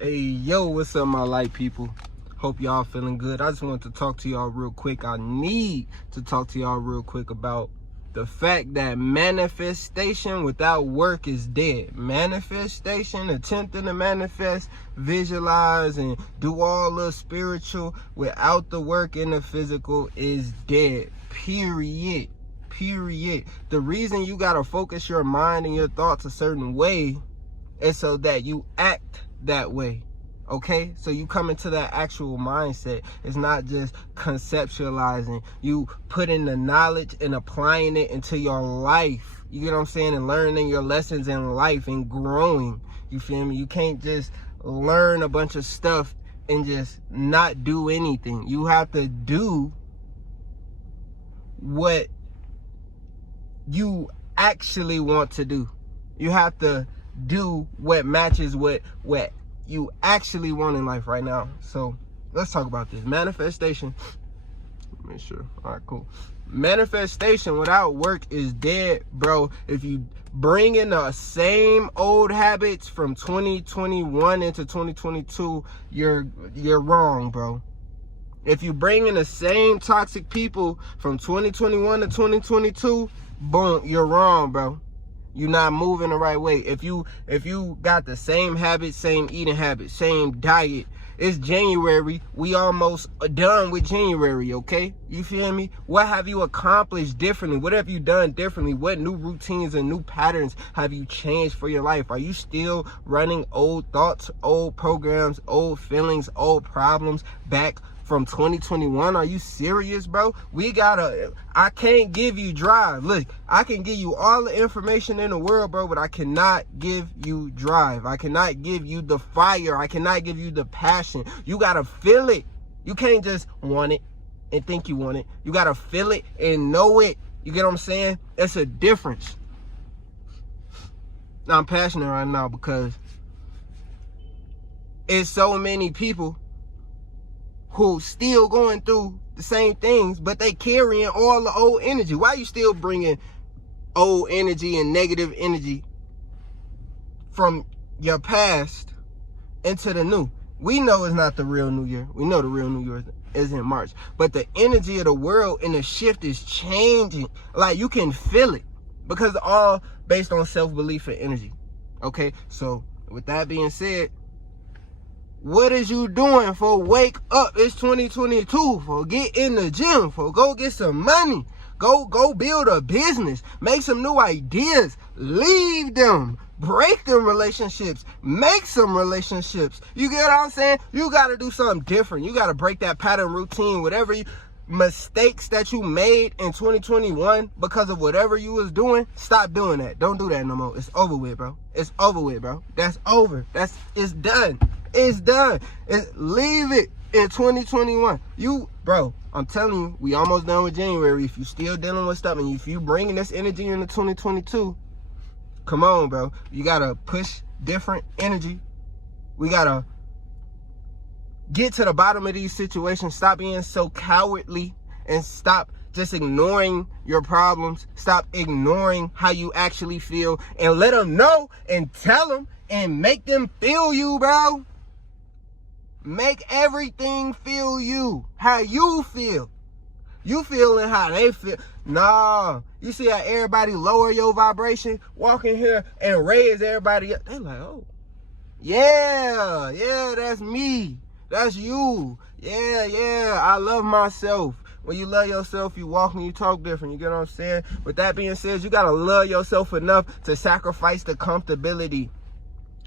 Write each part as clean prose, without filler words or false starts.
Hey, yo, what's up, my light people? Hope y'all feeling good. I just wanted to talk to y'all real quick. I need to talk to y'all real quick about the fact that manifestation without work is dead. Manifestation, attempting to manifest, visualize, and do all the spiritual without the work in the physical is dead. Period. The reason you gotta focus your mind and your thoughts a certain way is so that you act that way. Okay, so you come into that actual mindset. It's not just conceptualizing. You putting the knowledge and applying it into your life. You get what I'm saying? And learning your lessons in life and growing. You feel me? You can't just learn a bunch of stuff and just not do anything. You have to do what you actually want to do. You have to do what matches what you actually want in life right now. So let's talk about this. Manifestation. Make sure. All right, cool. Manifestation without work is dead, bro. If you bring in the same old habits from 2021 into 2022, you're wrong, bro. If you bring in the same toxic people from 2021 to 2022, boom, you're wrong, bro. You're not moving the right way. If you got the same habits, same eating habits, same diet, it's January. We almost done with January, okay? You feel me? What have you accomplished differently? What have you done differently? What new routines and new patterns have you changed for your life? Are you still running old thoughts, old programs, old feelings, old problems back from 2021? Are you serious, bro? I can't give you drive. Look, I can give you all the information in the world, bro, but I cannot give you drive. I cannot give you the fire. I cannot give you the passion. You gotta feel it. You can't just want it and think you want it. You gotta feel it and know it. You get what I'm saying? It's a difference. Now, I'm passionate right now because it's so many people who still going through the same things, but they carrying all the old energy. Why you still bringing old energy and negative energy from your past into the new? We know it's not the real New Year. We know the real New Year is in March, but the energy of the world and the shift is changing. Like, you can feel it because it's all based on self-belief and energy. Okay, so with that being said, what is you doing for wake up? It's 2022 for get in the gym, for go get some money, go build a business, make some new ideas, leave them, break them relationships, make some relationships. You get what I'm saying? You got to do something different. You got to break that pattern routine, whatever mistakes that you made in 2021 because of whatever you was doing. Stop doing that. Don't do that no more. It's over with, bro. It's over with, bro. That's over. It's done. It's done. Leave it in 2021. Bro, I'm telling you, we almost done with January. If you still dealing with stuff and if you bringing this energy into 2022, come on, bro. You gotta push different energy. We gotta get to the bottom of these situations. Stop being so cowardly and stop just ignoring your problems. Stop ignoring how you actually feel and let them know and tell them and make them feel you, bro. Make everything feel you, how you feel. You feeling how they feel. Nah, you see how everybody lower your vibration, walk in here and raise everybody up. They like, oh, yeah, that's me. That's you. Yeah, I love myself. When you love yourself, you walk and you talk different. You get what I'm saying? With that being said, you got to love yourself enough to sacrifice the comfortability.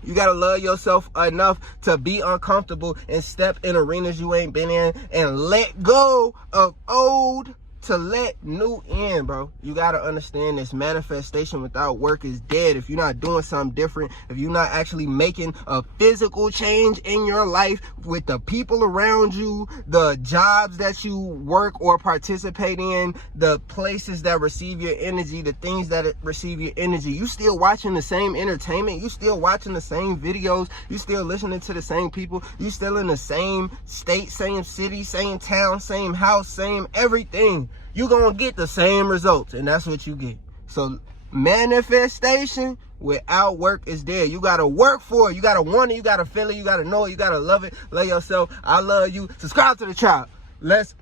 You got to love yourself enough to be uncomfortable and step in arenas you ain't been in and let go of old to let new in, bro. You got to understand this. Manifestation without work is dead. If you're not doing something different, if you're not actually making a physical change in your life with the people around you, the jobs that you work or participate in, the places that receive your energy, the things that receive your energy, you still watching the same entertainment, you still watching the same videos, you still listening to the same people, you still in the same state, same city, same town, same house, same everything. You gonna get the same results, and that's what you get. So Manifestation without work is dead. You gotta work for it. You gotta want it. You gotta feel it. You gotta know it. You gotta love it. Love yourself. I love you. Subscribe to the channel. Let's